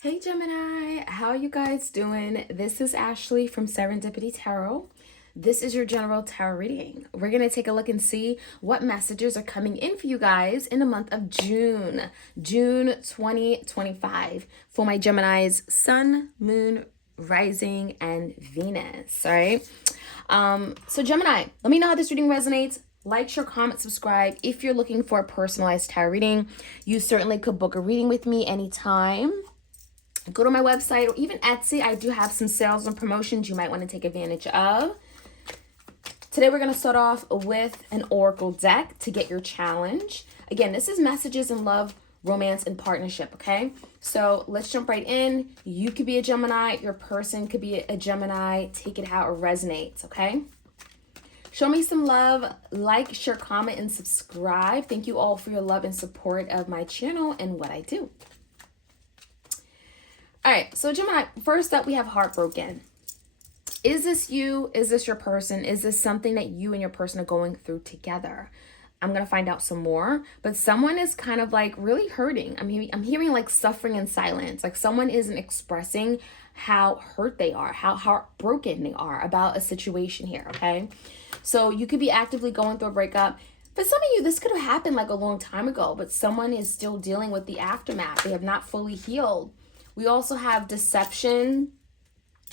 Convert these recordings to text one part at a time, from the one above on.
Hey Gemini, how are you guys doing? This is Ashley from Serendipity Tarot. This is your general tarot reading. We're going to take a look and see what messages are coming in for you guys in the month of June 2025, for my Gemini's Sun, Moon, Rising, and Venus. All right. So Gemini, let me know how this reading resonates. Like, share, comment, subscribe. If you're looking for a personalized tarot reading, you certainly could book a reading with me anytime. Go to my website or even Etsy. I do have some sales and promotions you might want to take advantage of. Today we're going to start off with an oracle deck to get your challenge. Again, this is messages in love, romance, and partnership, okay? So let's jump right in. You could be a Gemini. Your person could be a Gemini. Take it how it resonates, okay? Show me some love. Like, share, comment, and subscribe. Thank you all for your love and support of my channel and what I do. All right, so Gemini, first up, we have heartbroken. Is this you? Is this your person? Is this something that you and your person are going through together? I'm going to find out some more, but someone is kind of like really hurting. I'm hearing like suffering in silence. Like someone isn't expressing how hurt they are, how heartbroken they are about a situation here, okay? So you could be actively going through a breakup. For some of you, this could have happened like a long time ago, but someone is still dealing with the aftermath. They have not fully healed. We also have deception,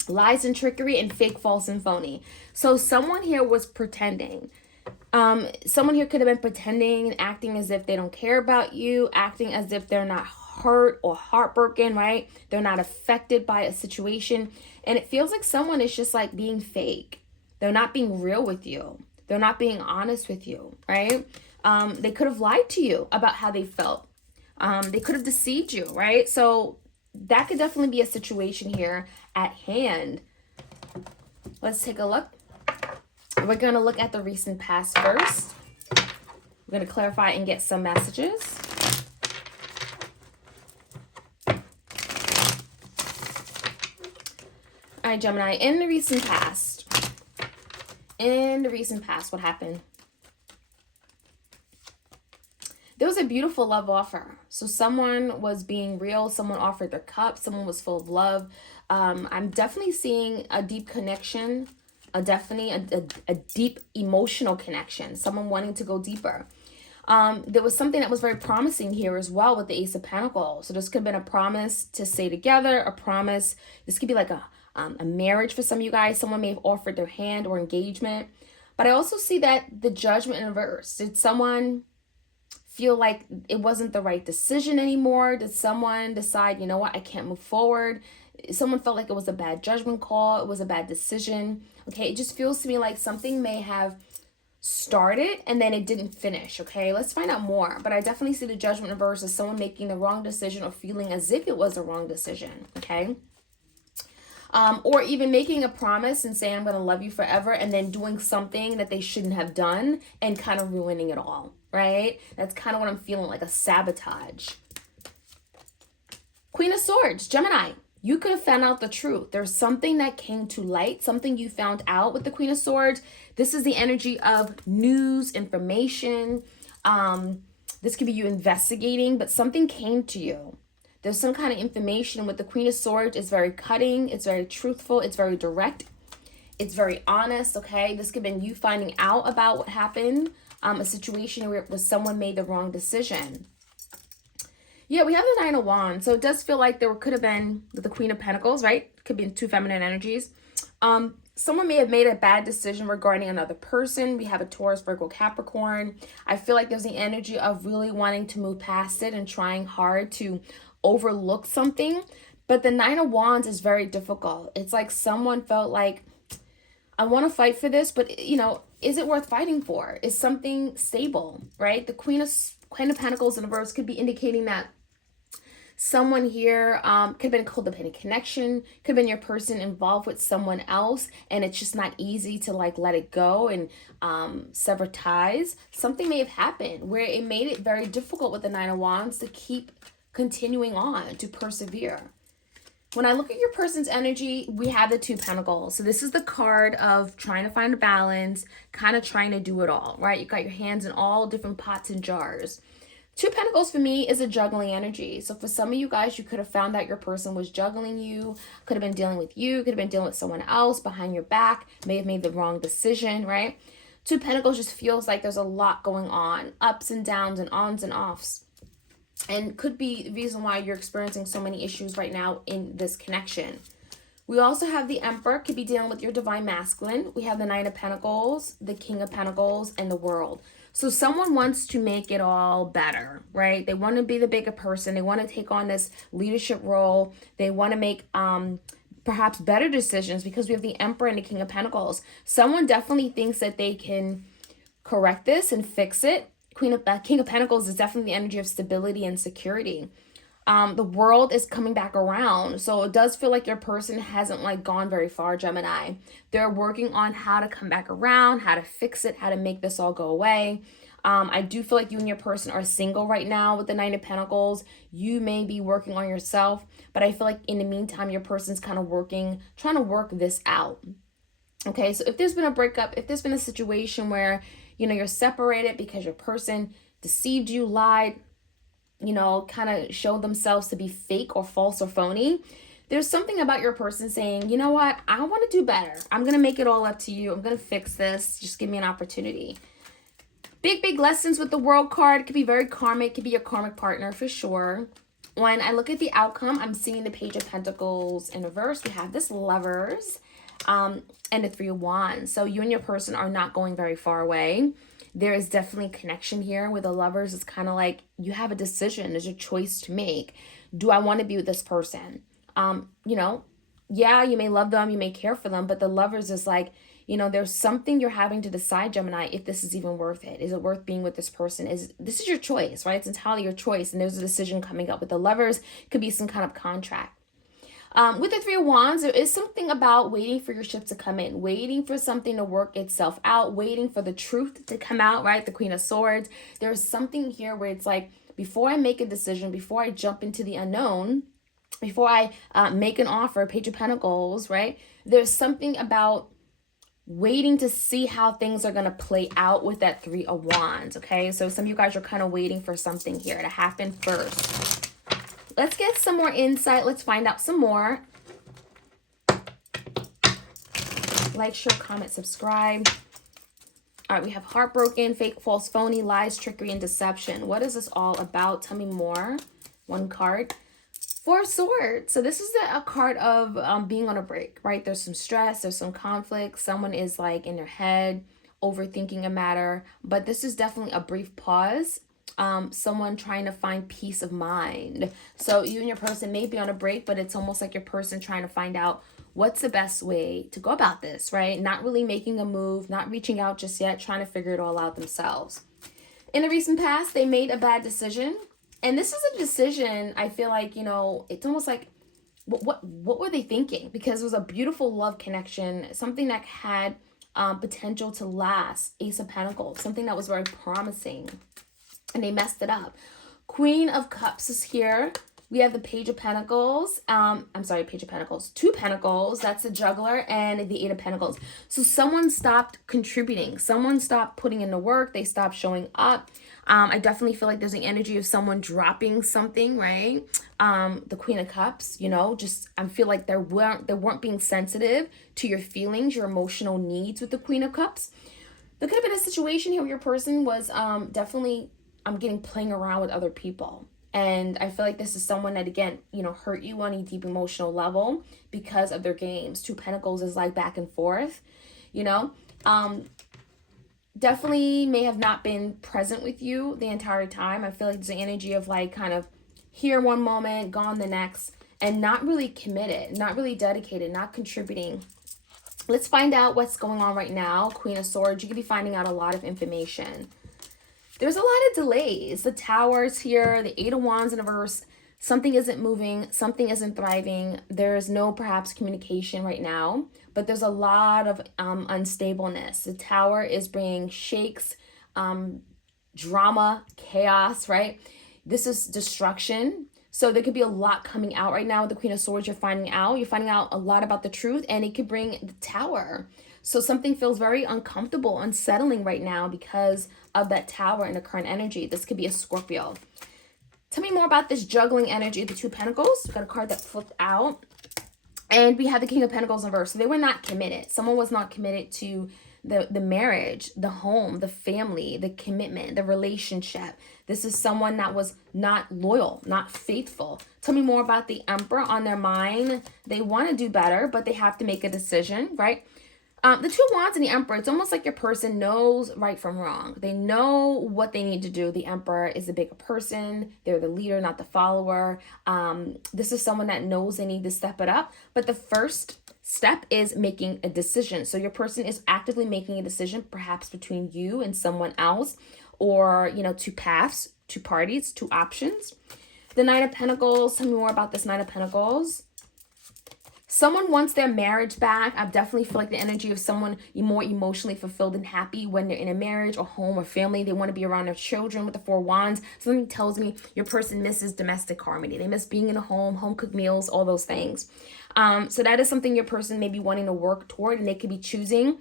lies and trickery, and fake, false, and phony. So someone here was pretending. Someone here could have been pretending and acting as if they don't care about you, acting as if they're not hurt or heartbroken, right? They're not affected by a situation. And it feels like someone is just like being fake. They're not being real with you. They're not being honest with you, right? They could have lied to you about how they felt. They could have deceived you, right? So that could definitely be a situation here at hand. Let's take a look. We're going to look at the recent past first. We're going to clarify and get some messages. All right, Gemini, in the recent past, what happened? There was a beautiful love offer. So someone was being real. Someone offered their cup. Someone was full of love. I'm definitely seeing a deep connection, a deep emotional connection. Someone wanting to go deeper. There was something that was very promising here as well with the Ace of Pentacles. So this could have been a promise to stay together, a promise. This could be like a marriage for some of you guys. Someone may have offered their hand or engagement. But I also see that the Judgment in reverse. Did someone feel like it wasn't the right decision anymore? Did someone decide, you know what, I can't move forward? Someone felt like it was a bad judgment call. It was a bad decision. Okay, it just feels to me like something may have started and then it didn't finish. Okay, let's find out more. But I definitely see the Judgment reverse as someone making the wrong decision or feeling as if it was a wrong decision. Okay. Or even making a promise and saying, I'm going to love you forever, and then doing something that they shouldn't have done and kind of ruining it all, right? That's kind of what I'm feeling, like a sabotage. Queen of Swords, Gemini, you could have found out the truth. There's something that came to light, something you found out with the Queen of Swords. This is the energy of news, information. This could be you investigating, but something came to you. There's some kind of information with the Queen of Swords. It's very cutting. It's very truthful. It's very direct. It's very honest, okay? This could have been you finding out about what happened, a situation where someone made the wrong decision. Yeah, we have the Nine of Wands. So it does feel like there could have been the Queen of Pentacles, right? Could be two feminine energies. Someone may have made a bad decision regarding another person. We have a Taurus, Virgo, Capricorn. I feel like there's the energy of really wanting to move past it and trying hard to overlook something. But the Nine of Wands is very difficult. It's like someone felt like, I want to fight for this, but you know, is it worth fighting for? Is something stable, right? The Queen of Pentacles in reverse could be indicating that someone here could have been a codependent connection, could have been your person involved with someone else, and it's just not easy to like let it go and sever ties. Something may have happened where it made it very difficult with the Nine of Wands to keep continuing on, to persevere. When I look at your person's energy, we have the Two Pentacles. So this is the card of trying to find a balance, kind of trying to do it all, right? You got your hands in all different pots and jars. Two Pentacles for me is a juggling energy. So for some of you guys, you could have found out your person was juggling you, could have been dealing with you, could have been dealing with someone else behind your back, may have made the wrong decision, right? Two Pentacles just feels like there's a lot going on, ups and downs and ons and offs. And could be the reason why you're experiencing so many issues right now in this connection. We also have the Emperor, could be dealing with your divine masculine. We have the Knight of Pentacles, the King of Pentacles, and the World. So someone wants to make it all better, right? They want to be the bigger person. They want to take on this leadership role. They want to make perhaps better decisions because we have the Emperor and the King of Pentacles. Someone definitely thinks that they can correct this and fix it. King of Pentacles is definitely the energy of stability and security. The World is coming back around. So it does feel like your person hasn't like gone very far, Gemini. They're working on how to come back around, how to fix it, how to make this all go away. I do feel like you and your person are single right now with the Nine of Pentacles. You may be working on yourself, but I feel like in the meantime, your person's kind of trying to work this out. Okay, so if there's been a breakup, if there's been a situation where, you're separated because your person deceived you, lied, kind of show themselves to be fake or false or phony, there's something about your person saying, you know what, I want to do better. I'm going to make it all up to you. I'm going to fix this. Just give me an opportunity. Big lessons with the World card. It could be very karmic. It could be your karmic partner for sure. When I look at the outcome, I'm seeing the Page of Pentacles in reverse. We have this Lovers and the Three of Wands. So you and your person are not going very far away. There is definitely connection here with the Lovers. It's kind of like you have a decision. There's a choice to make. Do I want to be with this person? Yeah, you may love them. You may care for them. But the Lovers is like, there's something you're having to decide, Gemini, if this is even worth it. Is it worth being with this person? This is your choice, right? It's entirely your choice. And there's a decision coming up with the Lovers. Could be some kind of contract. With the Three of Wands, there is something about waiting for your ship to come in, waiting for something to work itself out, waiting for the truth to come out, right? The Queen of Swords. There's something here where it's like, before I make a decision, before I jump into the unknown, before I make an offer, Page of Pentacles, right? There's something about waiting to see how things are going to play out with that Three of Wands, okay? So some of you guys are kind of waiting for something here to happen first. Let's get some more insight. Let's find out some more. Like, share, comment, subscribe. All right, we have heartbroken, fake, false, phony, lies, trickery, and deception. What is this all about? Tell me more. One card. Four of Swords. So this is a card of being on a break, right? There's some stress. There's some conflict. Someone is like in their head, overthinking a matter. But this is definitely a brief pause. Someone trying to find peace of mind. So you and your person may be on a break, but it's almost like your person trying to find out what's the best way to go about this, right? Not really making a move, not reaching out just yet, trying to figure it all out themselves. In the recent past, they made a bad decision. And this is a decision, I feel like, it's almost like, what were they thinking? Because it was a beautiful love connection, something that had potential to last, Ace of Pentacles, something that was very promising. And they messed it up. Queen of Cups is here. We have the Page of Pentacles. Page of Pentacles. Two Pentacles. That's the Juggler. And the Eight of Pentacles. So someone stopped contributing. Someone stopped putting in the work. They stopped showing up. I definitely feel like there's an energy of someone dropping something, right? The Queen of Cups, I feel like they weren't being sensitive to your feelings, your emotional needs with the Queen of Cups. There could have been a situation here where your person was definitely... I'm getting playing around with other people. And I feel like this is someone that, again, hurt you on a deep emotional level because of their games. Two Pentacles is like back and forth, definitely may have not been present with you the entire time. I feel like there's an energy of like kind of here one moment, gone the next, and not really committed, not really dedicated, not contributing. Let's find out what's going on right now. Queen of Swords, you could be finding out a lot of information. There's a lot of delays. The Towers here, the Eight of Wands in reverse. Something isn't moving. Something isn't thriving. There's no perhaps communication right now. But there's a lot of unstableness. The Tower is bringing shakes, drama, chaos, right? This is destruction. So there could be a lot coming out right now with the Queen of Swords. You're finding out a lot about the truth. And it could bring the Tower. So something feels very uncomfortable, unsettling right now because of that Tower in the current energy. This could be a Scorpio. Tell me more about this juggling energy of the Two of Pentacles. We got a card that flipped out. And we have the King of Pentacles in reverse. So they were not committed. Someone was not committed to the marriage, the home, the family, the commitment, the relationship. This is someone that was not loyal, not faithful. Tell me more about the Emperor. On their mind, they want to do better, but they have to make a decision, right? The Two of Wands and the Emperor, it's almost like your person knows right from wrong. They know what they need to do. The Emperor is the bigger person. They're the leader, not the follower. This is someone that knows they need to step it up. But the first step is making a decision. So your person is actively making a decision, perhaps between you and someone else, or, you know, two paths, two parties, two options. The Knight of Pentacles, tell me more about this Knight of Pentacles. Someone wants their marriage back. I definitely feel like the energy of someone more emotionally fulfilled and happy when they're in a marriage or home or family. They want to be around their children with the Four of Wands. Something tells me your person misses domestic harmony. They miss being in a home cooked meals, all those things. So that is something your person may be wanting to work toward, and they could be choosing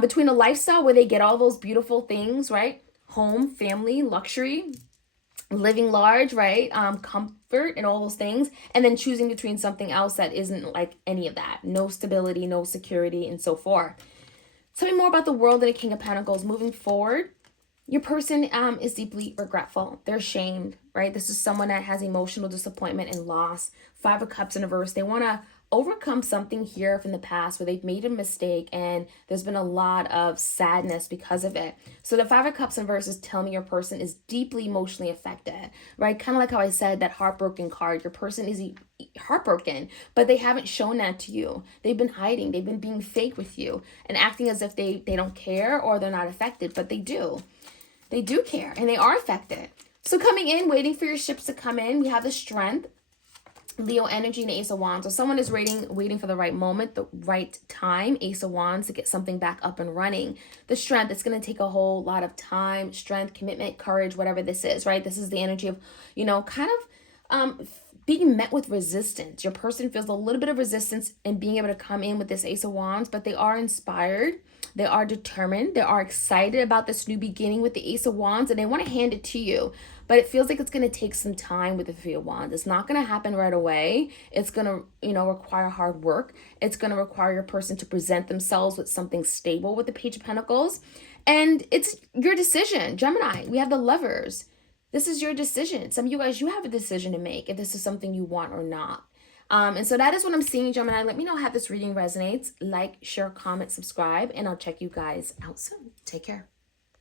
between a lifestyle where they get all those beautiful things, right? Home, family, luxury, living large, right? Comfort and all those things, and then choosing between something else that isn't like any of that. No stability, no security, and so forth. Tell me more about the World and the King of Pentacles. Moving forward, your person is deeply regretful. They're ashamed, right? This is someone that has emotional disappointment and loss. Five of Cups in reverse. They want to overcome something here from the past where they've made a mistake and there's been a lot of sadness because of it. So the Five of Cups in reverse is telling me your person is deeply emotionally affected, right? Kind of like how I said that heartbroken card. Your person is heartbroken, but they haven't shown that to you. They've been hiding. They've been being fake with you and acting as if they don't care or they're not affected, but they do. They do care and they are affected. So coming in, waiting for your ships to come in, we have the Strength, Leo energy, and Ace of Wands. So someone is waiting for the right moment, the right time, Ace of Wands, to get something back up and running. The Strength, it's going to take a whole lot of time, strength, commitment, courage, whatever this is, right? This is the energy of, you know, kind of being met with resistance. Your person feels a little bit of resistance in being able to come in with this Ace of Wands, but they are inspired. They are determined. They are excited about this new beginning with the Ace of Wands, and they want to hand it to you. But it feels like it's going to take some time with the Three of Wands. It's not going to happen right away. It's going to, you know, require hard work. It's going to require your person to present themselves with something stable with the Page of Pentacles. And it's your decision. Gemini, we have the Lovers. This is your decision. Some of you guys, you have a decision to make if this is something you want or not. And so that is what I'm seeing, Gemini. Let me know how this reading resonates. Like, share, comment, subscribe, and I'll check you guys out soon. Take care.